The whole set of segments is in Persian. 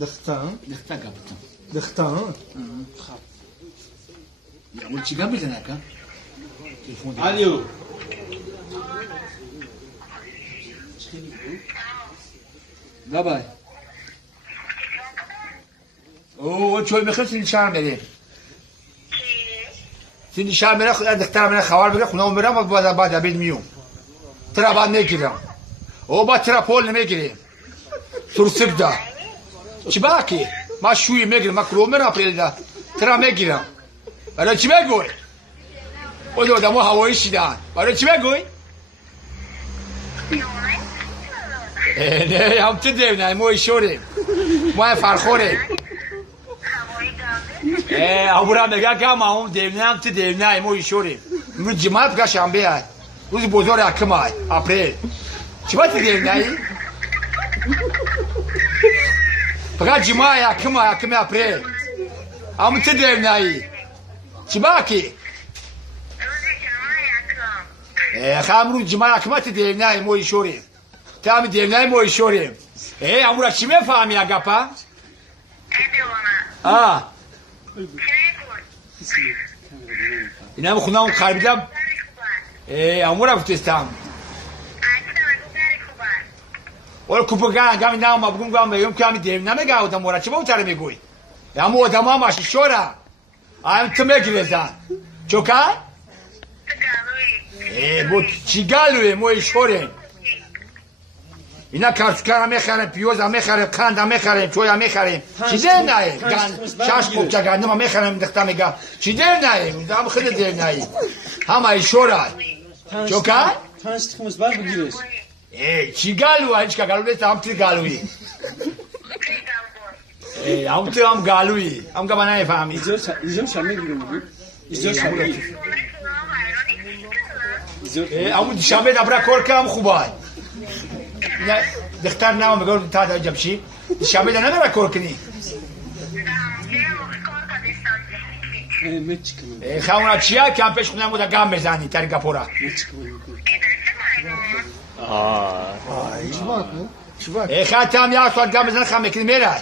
دختان گفتم دختان خب یا چیکار می‌کنه که تلفن الو بابا او چوی میخواد سینی شرم بده سینی شرم بده خود دختر من خبر بده خونه میرم و بعد بیاد میام ترا بعد نگیرم او با ترا پول نمیگیریم سرسک دا چی باکی ما شوی میگیرم ما کلو میرم پیل دا ترا میگیرم برای چی میگوی او دو دمو هوایی شیدن برای چی میگوی نه هم تو دیونه ما ایشوریم ما فرخوریم ابورا میگه که ما هم دیونه هم تو دیونه ما ایشوریم امروز جماعت که شنبه است روز بزرگ حکم است اپریل چی باید دیونه ای؟ فقط جماعت حکم اپریل هم تو دیونه ای چی باکی؟ امروز جماعت حکمت دیونه ما ایشوریم تام دیونه ما ایشوریم امورا چی میفهمی اگپا؟ اینا خونم خربیدم امورا بتستم اول کوپگان گامی نام مبگم گام میگم که دیو نمیگه آدم ورا چه بوتره میگوی اما آدم ها ماشی شورا ام تو میگیرزن چوکا بود چی گالوی موی شوریم اینا کارتکارا میخریم پیوزا میخریم کاندا میخریم چویا میخریم چی دیر ناییم شاش کوچه گندم میخریم دختر میگه چی دیر ناییم دام خیلی دیر ناییم همه شورا چوکا تانستخمز بار بگیرش چی گالو هیچ که گالو نیست هم تی گالویی هم تی هم گالویی هم که من نفهمی ایجام شمی گیرم ایجام شمی همون شنبه دبره کار که هم خوبه دختر نام میگه تا دا جبشی شنبه نمیره کار کنی خواهونا چیه که هم پیش خونه بوده گم بزنی تریکا پورا خواهد هم یک سوال گم بزنی خواهم میکنی میره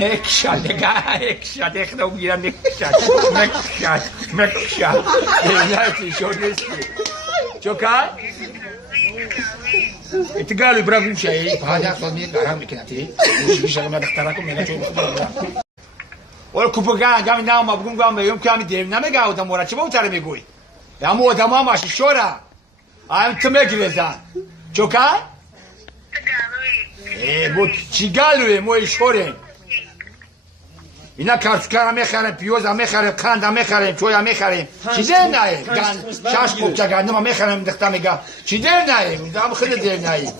اکشاد اکشاد اخدام گیرم مکشاد نه شد نیستی چوکا؟ اتقالوا برافو شيء هذا صدمي كلام كنتي مش شغله ما دختركم من شو اول کوپگان گامی نام مبگم گام میگم که دیو نمیگه آدم ورا چه بوتره میگوی اما آدم ها ماشی شورا ام تو میگیرزن چوکا بود چی گالوی موی شوریم اینا کارتکارا میخریم پیوزا میخریم کاندا میخریم چویا میخریم چی دیر ناییم شاش کوچه گندم میخریم دختر میگه چی دیر ناییم دام خیلی دیر ناییم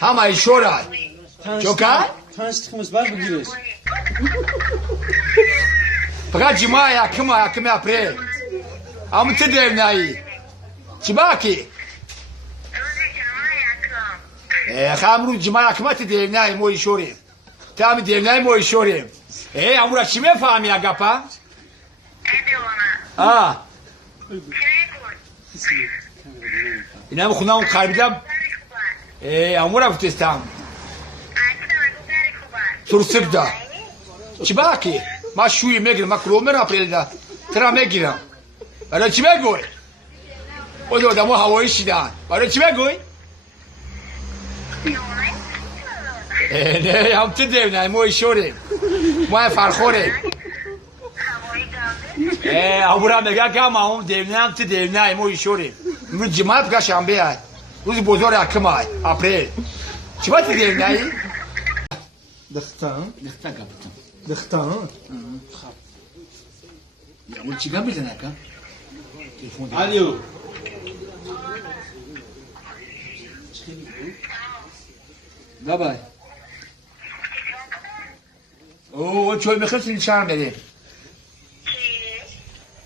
همه شورا چوکا تانستخمز بار بگیرش فقط جماعت حکم اپریل هم تو دیر نایی چی باکی؟ امروز جماعت حکمت دیر نایی ما ایشوریم تام دیر نایی ما ایشوریم امورا چی میفهمی اگپا؟ اینا خونم خربیدم امورا بتستم سرسک دا چی باکی ما شوی میگیرم ما کلو میرم پیل دا ترا میگیرم برای چی میگوی او دو دمو هوایی شیدن برای چی میگوی نه هم تو دیونه ما ایشوریم ما فرخوریم ابورا میگه که ما هم دیونه هم تو دیونه ما ایشوریم امروز جماعت که شنبه است روز بزرگ حکم است اپریل چی باید دیونه ای؟ دختان گفتم دختان خب یا چیکار می‌کنه که تلفن الو بابا او چوی میخواد سینی شرم بده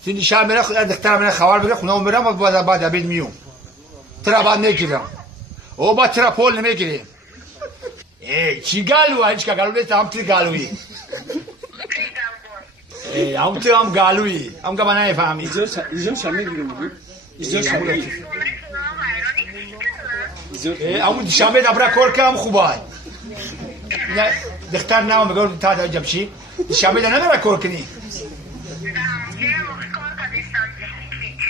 سینی شرم بده خود دختر من خبر بده خونه میرم و بعد بیاد میام ترا بعد نگیرم او با ترا پول نمیگیریم چی گالو هیچ که گالو نیست هم تی گالویی هم تی هم گالویی هم که من نفهمی ایجام شمی گیرم ایجام شمی İzliyor. همون شنبه دبره کار کم خوبه نه دختر نه میگم تا دا جبشی شنبه نه کار کنی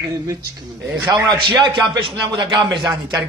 Evet çıkın. خواهر چیا کم پیش خودم بوده گام بزنی تری